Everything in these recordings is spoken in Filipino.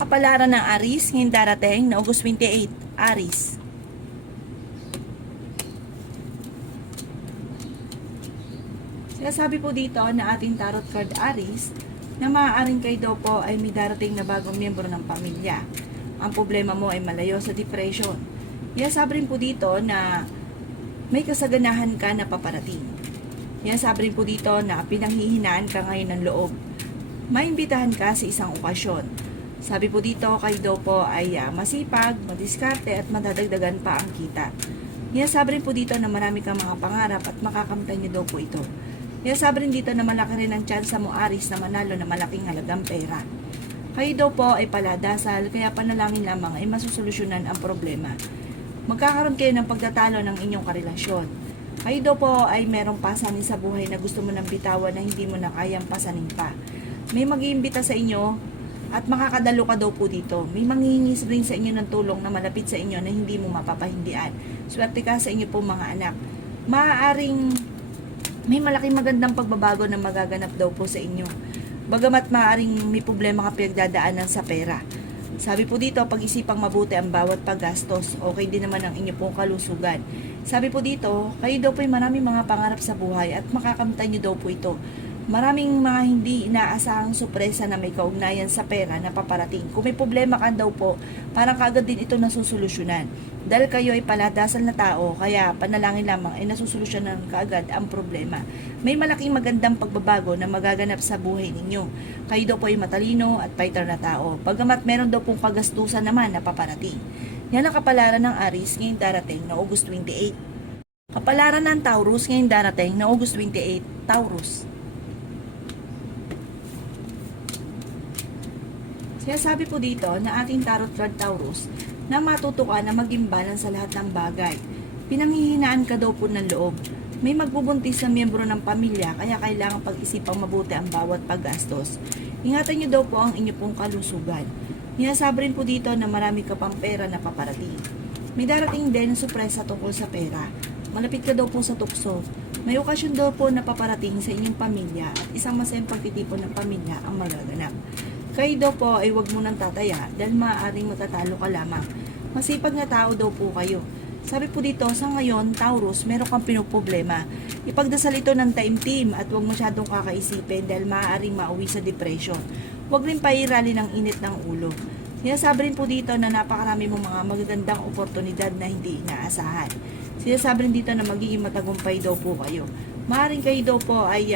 Kapalaran ng Aris ngayong darating na August 28, Aris. Sinasabi po dito na ating tarot card Aris na maaaring kayo daw po ay may darating na bagong miyembro ng pamilya. Ang problema mo ay malayo sa depression. Sabi rin po dito na may kasaganahan ka na paparating. Sabi rin po dito na pinanghihinaan ka ngayon ng loob. Maimbitahan ka sa isang okasyon. Sabi po dito, kayo daw po ay masipag, madiskarte at madadagdagan pa ang kita. Sabi rin po dito na marami kang mga pangarap at makakamtan niyo daw po ito. Sabi rin dito na malaki rin ang tsansa mo Aris na manalo na malaking halagang pera. Kayo daw po ay paladasal, kaya panalangin lamang ay masusolusyonan ang problema. Magkakaroon kayo ng pagtatalo ng inyong karelasyon. Kayo daw po ay merong pasanin sa buhay na gusto mo nang bitawan na hindi mo na kayang pasanin pa. May mag-iimbita sa inyo at makakadalo ka daw po dito. May manghihingi rin sa inyo ng tulong na malapit sa inyo na hindi mo mapapahindian. Swerte ka sa inyo po mga anak. Maaaring may malaking magandang pagbabago na magaganap daw po sa inyo. Bagamat maaaring may problema ka pinagdadaanan sa pera. Sabi po dito, pag-isipang mabuti ang bawat paggastos. Okay din naman ang inyo pong kalusugan. Sabi po dito, kayo daw po ay maraming mga pangarap sa buhay at makakamtan nyo daw po ito. Maraming mga hindi inaasahang sorpresa na may kaugnayan sa pera na paparating. Kung may problema ka daw po, parang kaagad din ito nasusolusyonan. Dahil kayo ay paladasal na tao, kaya panalangin lamang ay nasusolusyonan kaagad ang problema. May malaking magandang pagbabago na magaganap sa buhay ninyo. Kayo daw po ay matalino at fighter na tao. Bagamat meron daw pong kagastusan naman na paparating. Yan ang kapalaran ng Aris ngayong darating na August 28. Kapalaran ng Taurus ngayong darating na August 28, Taurus. Sabi po dito na ating tarot card Taurus na matuto ka na maging balance sa lahat ng bagay. Pinanghihinaan ka daw po ng loob. May magbubuntis na miyembro ng pamilya kaya kailangan pag-isipang mabuti ang bawat paggastos. Ingatan niyo daw po ang inyo pong kalusugan. Sabi rin po dito na marami ka pang pera na paparating. May darating din sorpresa tungkol sa pera. Malapit ka daw po sa tukso. May okasyon daw po na paparating sa inyong pamilya at isang masayang pagtitipon ng pamilya ang magaganap. Kayo daw po ay huwag mo nang tataya dahil maaaring matatalo ka lamang. Masipag na tao daw po kayo. Sabi po dito, sa ngayon, Taurus, meron kang pinoproblema. Ipagdasal ito ng taimtim at huwag masyadong kakaisipin dahil maaaring mauwi sa depression. Huwag rin pairali ng init ng ulo. Sinasabi rin po dito na napakarami mong mga magagandang oportunidad na hindi inaasahan. Sinasabi rin dito na magiging matagumpay daw po kayo. Maaaring kayo daw po ay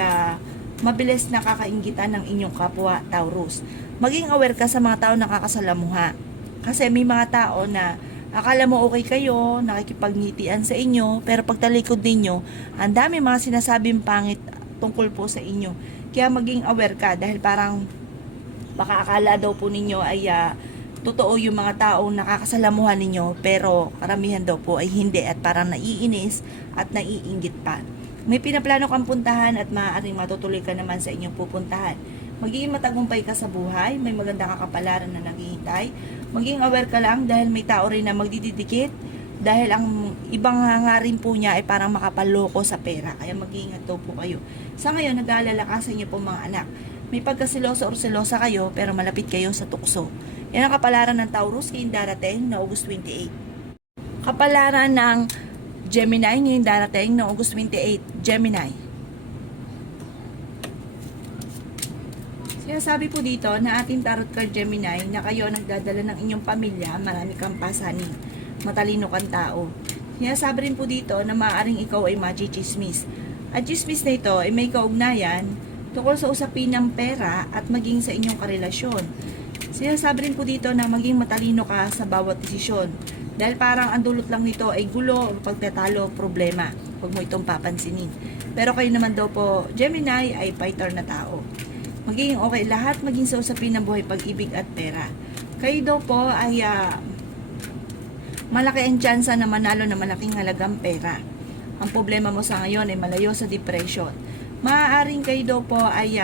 mabilis na kakainggitan ng inyong kapwa Taurus. Maging aware ka sa mga tao na kakasalamuha. Kasi may mga tao na akala mo okay kayo, nakikipagnitian sa inyo, pero pagtalikod ninyo, ang dami mga sinasabing pangit tungkol po sa inyo. Kaya maging aware ka dahil parang baka akala daw po ninyo ay totoo yung mga taong nakakasalamuhan ninyo, pero karamihan daw po ay hindi at parang naiinis at naiinggit pa. May pinaplano kang puntahan at maaaring matutuloy ka naman sa inyong pupuntahan. Magiging matagumpay ka sa buhay, may magandang kakapalaran na naghihintay. Maging aware ka lang dahil may tao rin na magdididikit dahil ang ibang hangarin po niya ay parang makapaloko sa pera. Kaya mag-iingat daw po kayo. Sa ngayon, nag-aalala ka sa inyo po mga anak. May pagkasilosa o selosa kayo pero malapit kayo sa tukso. Yan ang kapalaran ng Taurus ngayong darating na August 28. Kapalaran ng Gemini ngayong darating na August 28, Gemini. Sinasabi po dito na ating tarot card Gemini na kayo nagdadala ng inyong pamilya, marami kang pasanin, matalino kang tao. Sinasabi rin po dito na maaaring ikaw ay machichismis. At chismis na ito ay may kaugnayan tungkol sa usapin ng pera at maging sa inyong karelasyon. Sinasabi rin po dito na maging matalino ka sa bawat desisyon. Dahil parang ang dulot lang nito ay gulo, pagtatalo, problema. Huwag mo itong papansinin. Pero kayo naman daw po, Gemini, ay fighter na tao. Magiging okay lahat, maging sa usapin ng buhay, pag-ibig at pera. Kayo daw po ay malaki ang tsansa na manalo na malaking halagang pera. Ang problema mo sa ngayon ay malayo sa depression. Maaaring kayo daw po ay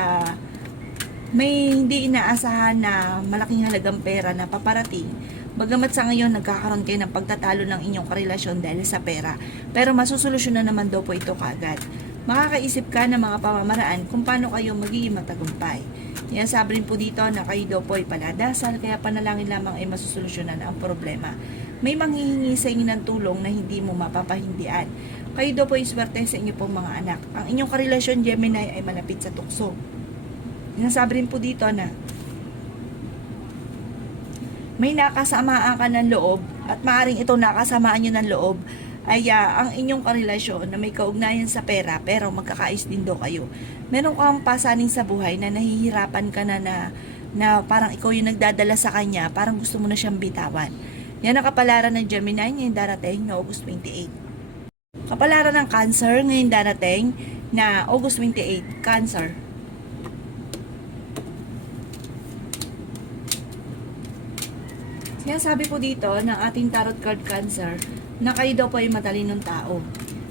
may hindi inaasahan na malaking halagang pera na paparating. Bagamat sa ngayon nagkakaroon kayo ng pagtatalo ng inyong karelasyon dahil sa pera. Pero masusolusyonan naman daw po ito kaagad. Makakaisip ka ng mga pamamaraan kung paano kayo magiging matagumpay. Sinasabi rin po dito na kayo daw po ay paladasal, kaya panalangin lamang ay masusolusyonan ang problema. May manghihingi sa inyo ng tulong na hindi mo mapapahindian. Kayo daw po ay swerte sa inyo pong mga anak. Ang inyong karelasyon, Gemini, ay malapit sa tukso. Sinasabi rin po dito na may nakasamaan ka ng loob at maaaring ito nakasamaan nyo ng loob ay ang inyong karelasyon na may kaugnayan sa pera pero magkakais din daw kayo. Meron kang pasanin sa buhay na nahihirapan ka na parang ikaw yung nagdadala sa kanya, parang gusto mo na siyang bitawan. Yan ang kapalaran ng Gemini ngayong darating na August 28. Kapalaran ng Cancer ngayong darating na August 28, Cancer. Sinasabi po dito ng ating tarot card Cancer na kayo daw po ay matalinong tao.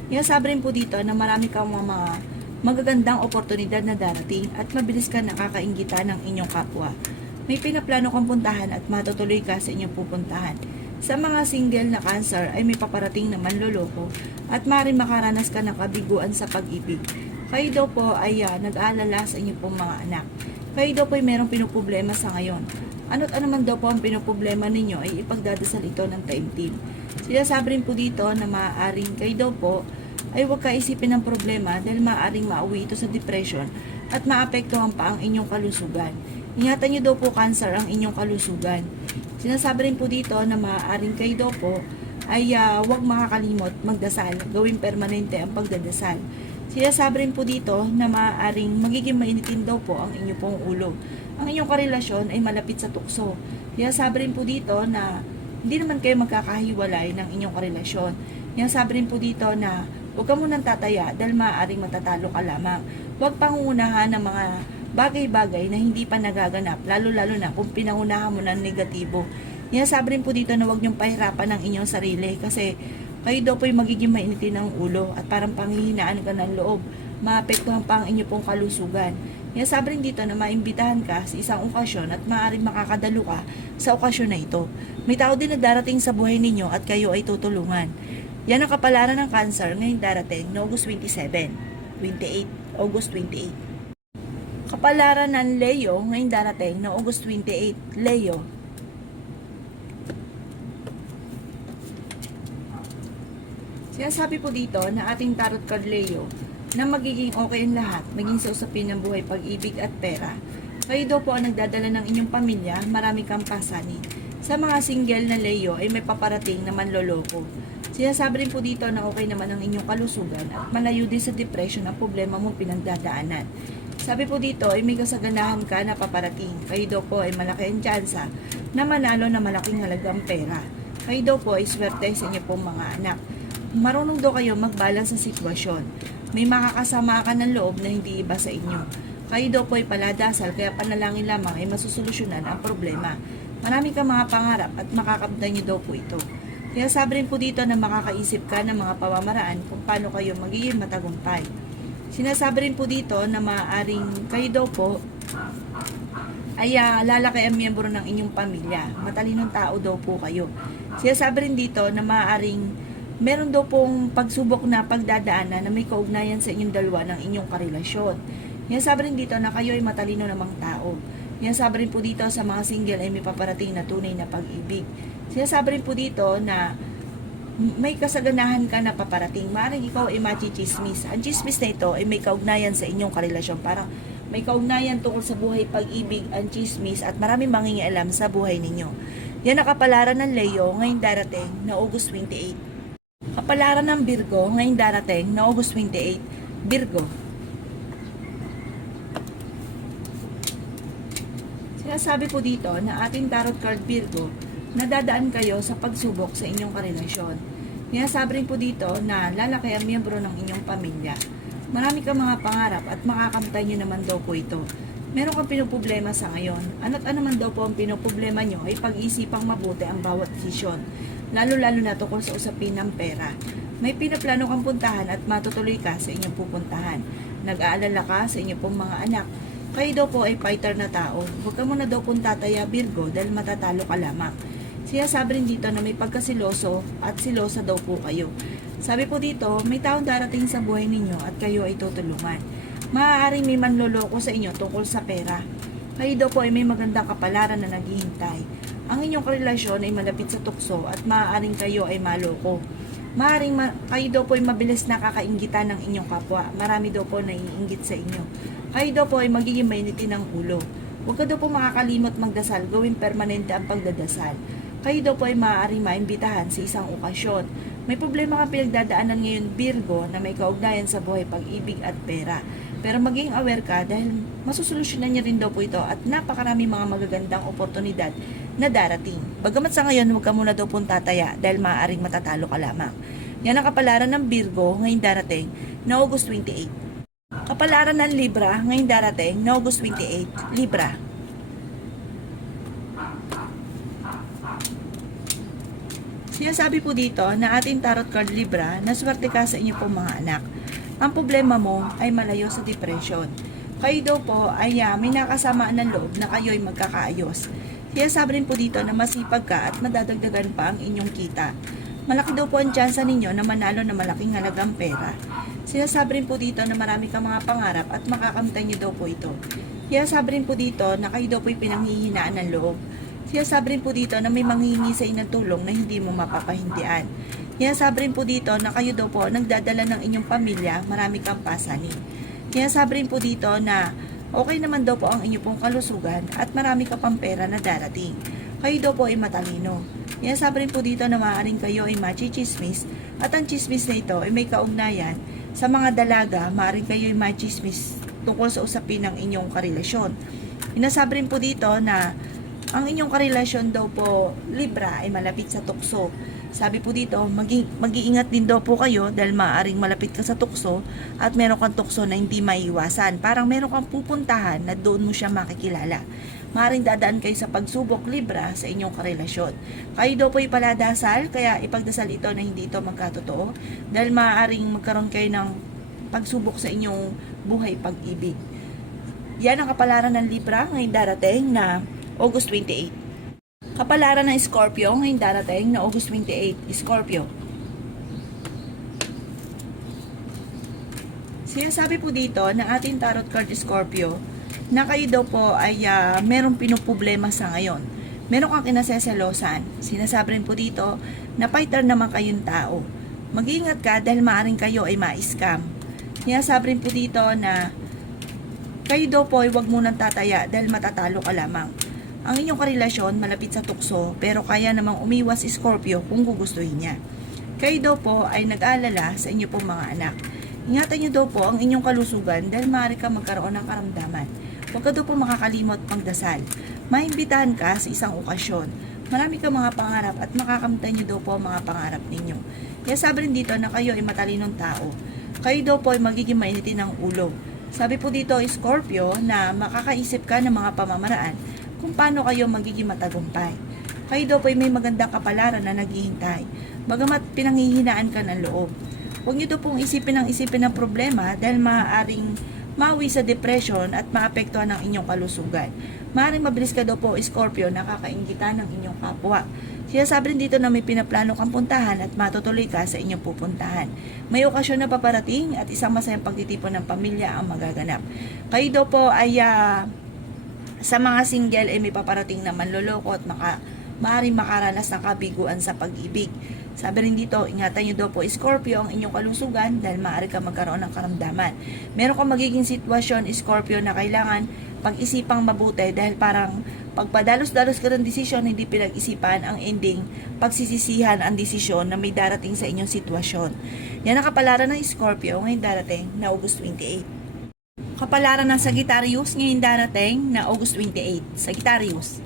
Sinasabi rin po dito na marami kang mga magagandang oportunidad na darating at mabilis ka nakakainggitan ng inyong kapwa. May pinaplano kang puntahan at matutuloy ka sa inyong pupuntahan. Sa mga single na Cancer ay may paparating na manloloko at maaaring makaranas ka ng kabiguan sa pag-ibig. Kayo daw po ay nag-aalala sa inyong pong mga anak. Kayo daw po ay merong pinoproblema sa ngayon. Ano't ano man daw po ang pinoproblema ninyo ay ipagdadasal ito ng taimtim. Sinasabi rin po dito na maaaring kayo daw po ay huwag kaisipin ng problema dahil maaaring mauwi ito sa depression at maapektuhan pa ang inyong kalusugan. Ingatan nyo daw po Cancer ang inyong kalusugan. Sinasabi rin po dito na maaaring kayo daw po ay huwag makakalimot magdasal, gawing permanente ang pagdadasal. Sinasabi rin po dito na maaaring magiging mainitin daw po ang inyong pong ulo. Ang inyong karelasyon ay malapit sa tukso. Sinasabi rin po dito na hindi naman kayo magkakahiwalay ng inyong karelasyon. Sinasabi rin po dito na huwag ka munang tataya dahil maaaring matatalo ka lamang. Huwag pangunahan ng mga bagay-bagay na hindi pa nagaganap, lalo-lalo na kung pinangunahan mo ng negatibo. Sinasabi rin po dito na huwag niyong pahirapan ang inyong sarili kasi kayo daw po ay magiging mainitin ng ulo at parang panghihinaan ka ng loob. Maapektuhan pa ang inyong pong kalusugan. Sinasabi rin dito na maimbitahan ka sa isang okasyon at maaaring makakadalo ka sa okasyon na ito. May tao din na darating sa buhay ninyo at kayo ay tutulungan. Yan ang kapalaran ng Cancer ngayong darating na August 28, August 28. Kapalaran ng Leo ngayong darating na August 28, Leo. Sinasabi po dito na ating tarot card Leo na magiging okay ang lahat, maging sa usapin ng buhay, pag-ibig at pera. Kayo daw po ang nagdadala ng inyong pamilya, marami kang pasanin. Sa mga single na Leo ay may paparating na manloloko. Sinasabi rin po dito na okay naman ang inyong kalusugan at malayo din sa depression ang problema mong pinagdadaanan. Sabi po dito ay may kasaganahan ka na paparating. Kayo daw po ay malaki ang tsansa na manalo na malaking halagang pera. Kayo daw po ay swerte sa inyo pong mga anak. Marunong daw kayo mag-balance sa sitwasyon. May makakasama ka ng loob na hindi iba sa inyo. Kayo daw po ay paladasal kaya panalangin lamang ay masusolusyonan ang problema. Marami kang mga pangarap at makakamtan nyo daw po ito. Kaya sabi rin po dito na makakaisip ka ng mga pamamaraan kung paano kayo magiging matagumpay. Sinasabi rin po dito na maaaring kayo daw po ay lalaki ang miyembro ng inyong pamilya. Matalinong tao daw po kayo. Sinasabi rin dito na maaaring meron daw pong pagsubok na pagdadaanan na may kaugnayan sa inyong dalawa ng inyong karelasyon. Sinasabi rin dito na kayo ay matalino namang tao. Sinasabi rin po dito sa mga single ay may paparating na tunay na pag-ibig. Sinasabi rin po dito na may kasaganahan ka na paparating. Maaaring ikaw ay machichismis. Ang chismis na ito ay may kaugnayan sa inyong karelasyon. Parang may kaugnayan tungkol sa buhay, pag-ibig, ang chismis at maraming mangingialam sa buhay ninyo. Yan ang kapalaran ng Leo ngayong darating na August 28. Kapalaran ng Virgo ngayong darating na August 28, Virgo. Sinasabi po dito na ating tarot card Virgo, nadadaan kayo sa pagsubok sa inyong karelasyon. Sinasabi rin po dito na lalaki ang miyembro ng inyong pamilya. Marami kang mga pangarap at makakamtan nyo naman daw po ito. Meron kang pinoproblema sa ngayon. Ano't ano man daw po ang pinoproblema nyo ay pag-isipang mabuti ang bawat desisyon. Lalo-lalo na tungkol sa usapin ng pera. May pinaplano kang puntahan at matutuloy ka sa inyong pupuntahan. Nag-aalala ka sa inyong pong mga anak. Kayo daw po ay fighter na tao. Huwag ka muna daw pong tataya Virgo dahil matatalo ka lamang. Sinasabi rin dito na may pagkasiloso at silosa daw po kayo. Sabi po dito, may taong darating sa buhay ninyo at kayo ay tutulungan. Maaaring may manloloko sa inyo tungkol sa pera. Kayo daw po ay may magandang kapalaran na naghihintay. Ang inyong karelasyon ay malapit sa tukso at maaaring kayo ay maloko. Kayo daw po ay mabilis nakakainggitan ng inyong kapwa. Marami daw po naiinggit sa inyo. Kayo daw po ay magiging mainitin ng ulo. Huwag ka daw po makakalimot magdasal, gawing permanente ang pagdadasal. Kayo daw po ay maaaring maimbitahan sa isang okasyon. May problema kang pinagdadaanan ngayon, Virgo, na may kaugnayan sa buhay, pag-ibig at pera. Pero maging aware ka dahil masusolusyonan niya rin daw po ito at napakarami mga magagandang oportunidad na darating. Bagamat sa ngayon, huwag ka muna daw pong tataya dahil maaaring matatalo ka lamang. Yan ang kapalaran ng Virgo ngayong darating na August 28. Kapalaran ng Libra ngayong darating na August 28, Libra. Sinasabi po dito na ating tarot card Libra na swerte ka sa inyo pong mga anak. Ang problema mo ay malayo sa depression. Kayo daw po ay may nakasamaan ng loob na kayo ay magkakaayos. Sinasabi rin po dito na masipag ka at madadagdagan pa ang inyong kita. Malaki daw po ang tsansa ninyo na manalo na malaking halagang pera. Sinasabi rin po dito na marami kang mga pangarap at makakamtan niyo daw po ito. Sinasabi rin po dito na kayo daw po ay pinanghihinaan ng loob. Sinasabi rin po dito na may manghihingi sa inyo ng tulong na hindi mo mapapahindian. Sinasabi rin po dito na kayo daw po nagdadala ng inyong pamilya, marami kang pasanin. Sinasabi rin po dito na okay naman daw po ang inyong pong kalusugan at marami ka pang pera na darating. Kayo daw po ay matalino. Sinasabi rin po dito na maaaring kayo ay machichismis at ang chismis na ito ay may kaugnayan sa mga dalaga, maaaring kayo ay machismis tungkol sa usapin ng inyong karelasyon. Sinasabi rin po dito na ang inyong karelasyon daw po, Libra, ay malapit sa tukso. Sabi po dito, mag-iingat din daw po kayo dahil maaaring malapit ka sa tukso at meron kang tukso na hindi maiiwasan. Parang meron kang pupuntahan na doon mo siya makikilala. Maaaring dadaan kayo sa pagsubok, Libra, sa inyong karelasyon. Kayo daw po ipaladasal, kaya ipagdasal ito na hindi ito magkatotoo dahil maaaring magkaroon kayo ng pagsubok sa inyong buhay pag-ibig. Yan ang kapalaran ng Libra ngayong darating na August 28. Kapalaran ng Scorpio ngayong darating na August 28, Scorpio. Sinasabi po dito na ating tarot card Scorpio na kayo daw po ay merong pinoproblema sa ngayon. Meron kang kinaseselosan. Sinasabi rin po dito na fighter naman kayong tao. Mag-iingat ka dahil maaaring kayo ay ma-scam. Sinasabi rin po dito na kayo daw po ay huwag munang tataya dahil matatalo ka lamang. Ang inyong karelasyon malapit sa tukso pero kaya namang umiwas si Scorpio kung gugustuhin niya. Kayo daw po ay nag-aalala sa inyo pong mga anak. Ingatan niyo daw po ang inyong kalusugan dahil maaari ka magkaroon ng karamdaman. Huwag ka daw po makakalimot magdasal. Maimbitahan ka sa isang okasyon. Marami kang mga pangarap at makakamtan niyo daw po ang mga pangarap ninyo. Kaya sabi rin dito na kayo ay matalinong tao. Kayo daw po ay magiging mainitin ng ulo. Sabi po dito Scorpio na makakaisip ka ng mga pamamaraan kung paano kayo magiging matagumpay. Kayo daw po ay may magandang kapalaran na naghihintay, bagamat pinanghihinaan ka ng loob. Huwag niyo daw pong isipin ng problema dahil maaaring mawi sa depression at maapektuhan ang inyong kalusugan. Maaaring mabilis ka daw po, Scorpio, nakakainggitan ng inyong kapwa. Sinasabi rin dito na may pinaplano kang puntahan at matutuloy ka sa inyong pupuntahan. May okasyon na paparating at isang masayang pagtitipon ng pamilya ang magaganap. Kayo daw po ay sa mga single ay may paparating na manloloko at maaaring makaranas ng kabiguan sa pag-ibig. Sabi rin dito, ingatan nyo daw po Scorpio ang inyong kalusugan dahil maaari ka magkaroon ng karamdaman. Meron kang magiging sitwasyon Scorpio na kailangan pag-isipang mabuti dahil parang pagpadalos-dalos ka ng desisyon hindi pinag-isipan ang ending, pagsisisihan ang desisyon na may darating sa inyong sitwasyon. Yan ang kapalaran ng Scorpio ngayong darating na August 28. Kapalaran ng Sagittarius ngayong darating na August 28. Sagittarius.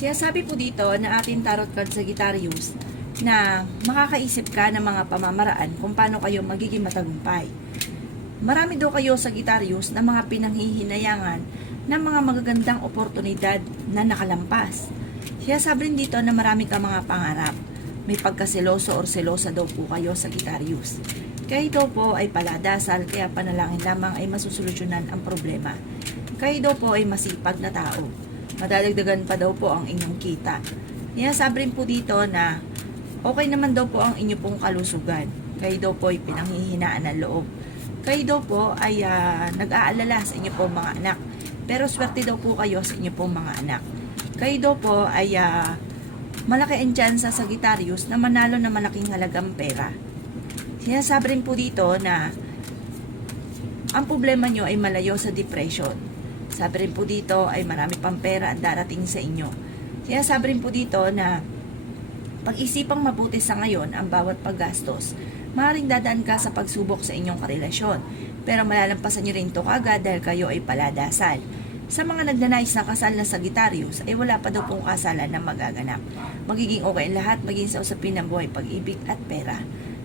Sinasabi po dito na ating tarot card Sagittarius na makakaisip ka ng mga pamamaraan kung paano kayo magiging matagumpay. Marami daw kayo Sagittarius na mga pinanghihinayangan ng mga magagandang oportunidad na nakalampas. Sinasabi rin dito na marami ka mga pangarap. May pagkaseloso or selosa daw po kayo Sagittarius. Kayo daw po ay paladasal kaya panalangin lamang ay masusolusyonan ang problema. Kayo daw po ay masipag na tao. Madadagdagan pa daw po ang inyong kita. Sinasabi rin po dito na okay naman daw po ang inyo pong kalusugan. Kayo daw po ay pinanghihinaan ng loob. Kayo daw po ay nag-aalala sa inyo pong mga anak. Pero swerte daw po kayo sa inyo pong mga anak. Kayo daw po ay malaki ang tsansa sa Sagittarius na manalo na malaking halagang pera. Sinasabi rin po dito na ang problema nyo ay malayo sa depression. Sabi rin po dito ay marami pang pera ang darating sa inyo. Sinasabi rin po dito na pag-isipang mabuti sa ngayon ang bawat paggastos. Maaaring dadaan ka sa pagsubok sa inyong karelasyon, pero malalampasan nyo rin ito kagad dahil kayo ay paladasal. Sa mga nagnanais na kasal na Sagittarius ay wala pa daw pong kasalan na magaganap. Magiging okay ang lahat, maging sa usapin ng buhay, pag-ibig at pera.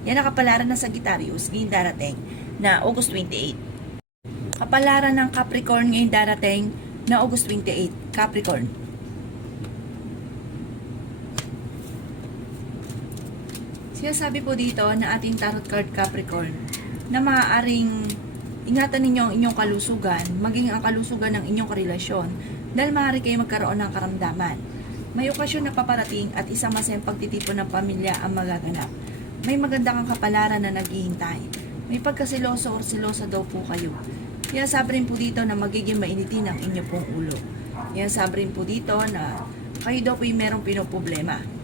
Yan ang kapalaran ng Sagittarius ngayong darating na August 28. Kapalaran ng Capricorn ngayong darating na August 28. Capricorn. Sinasabi po dito na ating tarot card Capricorn na maaaring ingatan ninyo ang inyong kalusugan, maging ang kalusugan ng inyong karelasyon dahil maaari kayo magkaroon ng karamdaman. May okasyon na paparating at isang masayang pagtitipon ng pamilya ang magaganap. May maganda kang kapalaran na naghihintay. May pagkasiloso o silosa daw po kayo. Kaya sabi rin po dito na magiging mainitin ang inyo pong ulo. Kaya sabi rin po dito na kayo daw po yung merong pinoproblema.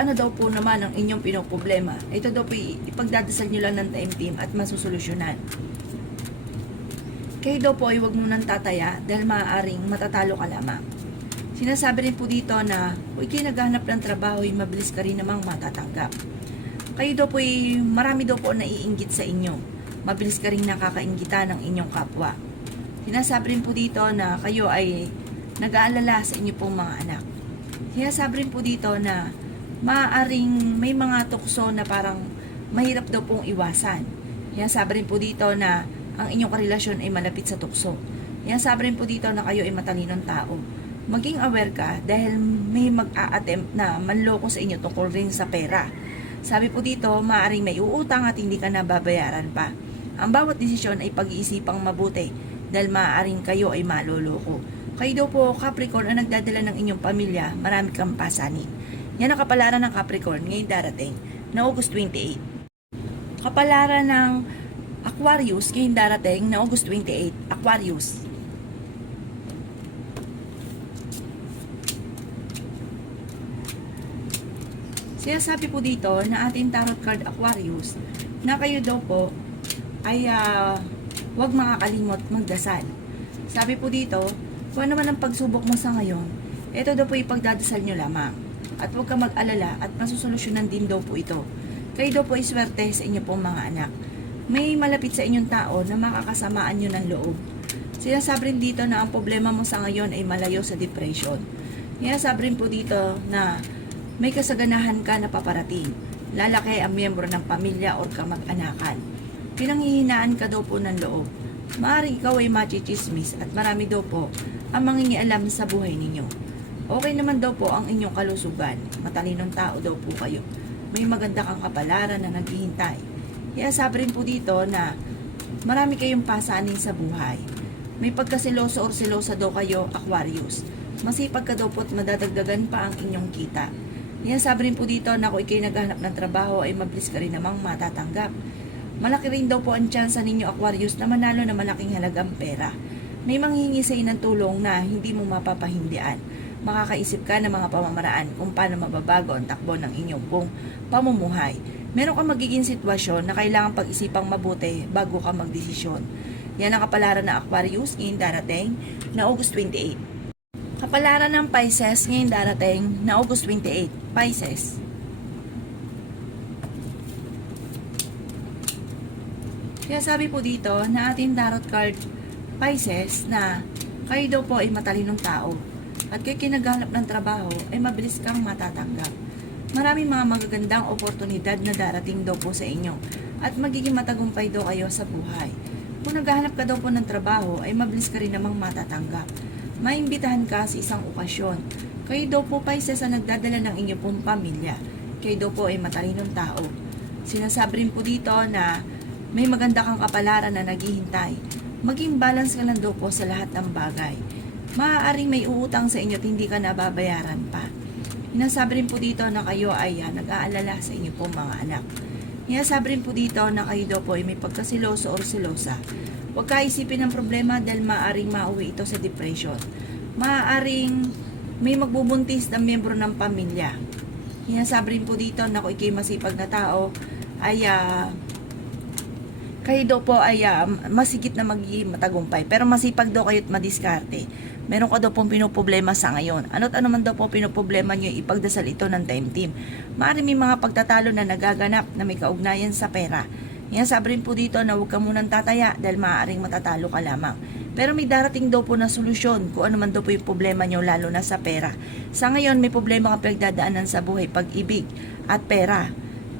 Ano daw po naman ang inyong pinoproblema? Ito daw po ipagdadasal nyo lang ng time team at masusolusyonan. Kayo daw po ay huwag munang tataya dahil maaaring matatalo ka lamang. Sinasabi rin po dito na kung ikay naghahanap ng trabaho ay mabilis ka rin namang matatanggap. Kayo daw po ay marami daw po naiinggit sa inyo. Mabilis ka rin nakakainggita ng inyong kapwa. Sinasabi rin po dito na kayo ay nag-aalala sa inyo pong mga anak. Sinasabi rin po dito na maaaring may mga tukso na parang mahirap daw pong iwasan. Sabi rin po dito na ang inyong karelasyon ay malapit sa tukso. Sabi rin po dito na kayo ay matalinong tao. Maging aware ka dahil may mag-a-attempt na manloko sa inyo tungkol rin sa pera. Sabi po dito, maaaring may uutang at hindi ka na babayaran pa. Ang bawat desisyon ay pag-iisipang mabuti dahil maaaring kayo ay maloloko. Kayo daw po, Capricorn, ang nagdadala ng inyong pamilya, marami kang pasanin. Yan ang kapalaran ng Capricorn ngayong darating na August 28. Kapalaran ng Aquarius ngayong darating na August 28. Aquarius. Sinasabi po dito na ating tarot card Aquarius na kayo daw po ay huwag makakalimot magdasal. Sabi po dito, kung ano man ang pagsubok mo sa ngayon, ito daw po ipagdadasal nyo lamang. At huwag ka mag-alala at masusolusyonan din daw po ito. Kayo daw po ay swerte sa inyo pong mga anak. May malapit sa inyong tao na makakasamaan nyo ng loob. Sinasabi rin dito na ang problema mo sa ngayon ay malayo sa depression. Sinasabi rin po dito na may kasaganahan ka na paparating. Lalaki ang miyembro ng pamilya o kamag-anakan. Pinanghihinaan ka daw po ng loob. Maaaring ikaw ay machichismis at marami daw po ang mangingialam sa buhay ninyo. Okay naman daw po ang inyong kalusugan. Matalinong tao daw po kayo. May maganda kang kapalaran na naghihintay. Kaya sabi rin po dito na marami kayong pasanin sa buhay. May pagkasiloso o silosa daw kayo, Aquarius. Masipag ka daw po at madadagdagan pa ang inyong kita. Kaya sabi rin po dito na kung ikay naghahanap ng trabaho ay mabilis ka rin namang matatanggap. Malaki rin daw po ang tsansa ninyo, Aquarius, na manalo na malaking halagang pera. May manghingi sa ng tulong na hindi mo mapapahindian. Makakaisip ka ng mga pamamaraan kung paano mababago ang takbo ng inyong buong pamumuhay. Meron kang magiging sitwasyon na kailangan pag-isipang mabuti bago ka magdesisyon. Yan ang kapalaran ng Aquarius ngayong darating na August 28. Kapalaran ng Pisces ngayong darating na August 28. Pisces. Kaya sabi po dito na ating tarot card Pisces na kayo daw po ay matalinong tao. At kaya kinaghanap ng trabaho ay mabilis kang matatanggap. Maraming mga magagandang oportunidad na darating daw po sa inyo at magiging matagumpay daw kayo sa buhay. Kung naghahanap ka daw po ng trabaho ay mabilis ka rin namang matatanggap. Maimbitahan ka sa isang okasyon. Kayo daw po Pisces ang nagdadala ng inyong pong pamilya. Kayo daw po ay matalinong tao. Sinasabi rin po dito na may maganda kang kapalaran na naghihintay. Maging balance ka lang daw po sa lahat ng bagay. Maaaring may uutang sa inyo at hindi ka nababayaran pa. Hinasabi rin po dito na kayo ay nag-aalala sa inyo po mga anak. Hinasabi rin po dito na kayo daw po ay may pagkasiloso or silosa. Huwag ka isipin ng problema dahil maaaring mauwi ito sa depression. Maaaring may magbubuntis na miyembro ng pamilya. Hinasabi rin po dito na kung ikay masipag na tao ay kayo daw po ay masigit na magiging matagumpay. Pero masipag daw kayo at madiskarte. Meron ka daw pong pinoproblema sa ngayon. Ano't ano man daw po pinoproblema nyo, ipagdasal ito ng time team. Maaaring may mga pagtatalo na nagaganap na may kaugnayan sa pera. Sabi rin po dito na huwag ka munang tataya dahil maaaring matatalo ka lamang. Pero may darating daw po na solusyon kung ano man daw po yung problema nyo lalo na sa pera. Sa ngayon may problema ka pinagdadaanan sa buhay, pag-ibig at pera.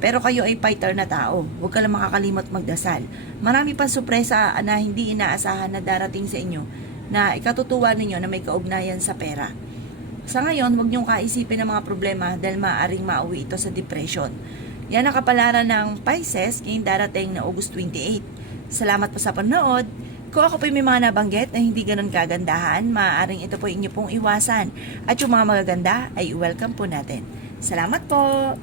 Pero kayo ay fighter na tao. Huwag ka lang makakalimot magdasal. Marami pa sorpresa na hindi inaasahan na darating sa inyo na ikatutuwa ninyo na may kaugnayan sa pera. Sa ngayon, huwag niyong kaisipin ng mga problema dahil maaaring mauwi ito sa depression. Yan ang kapalaran ng Pisces ngayong darating na August 28. Salamat po sa panonood. Kung ako po may mga nabanggit na hindi ganun kagandahan, maaaring ito po inyo pong iwasan. At yung mga magaganda ay welcome po natin. Salamat po!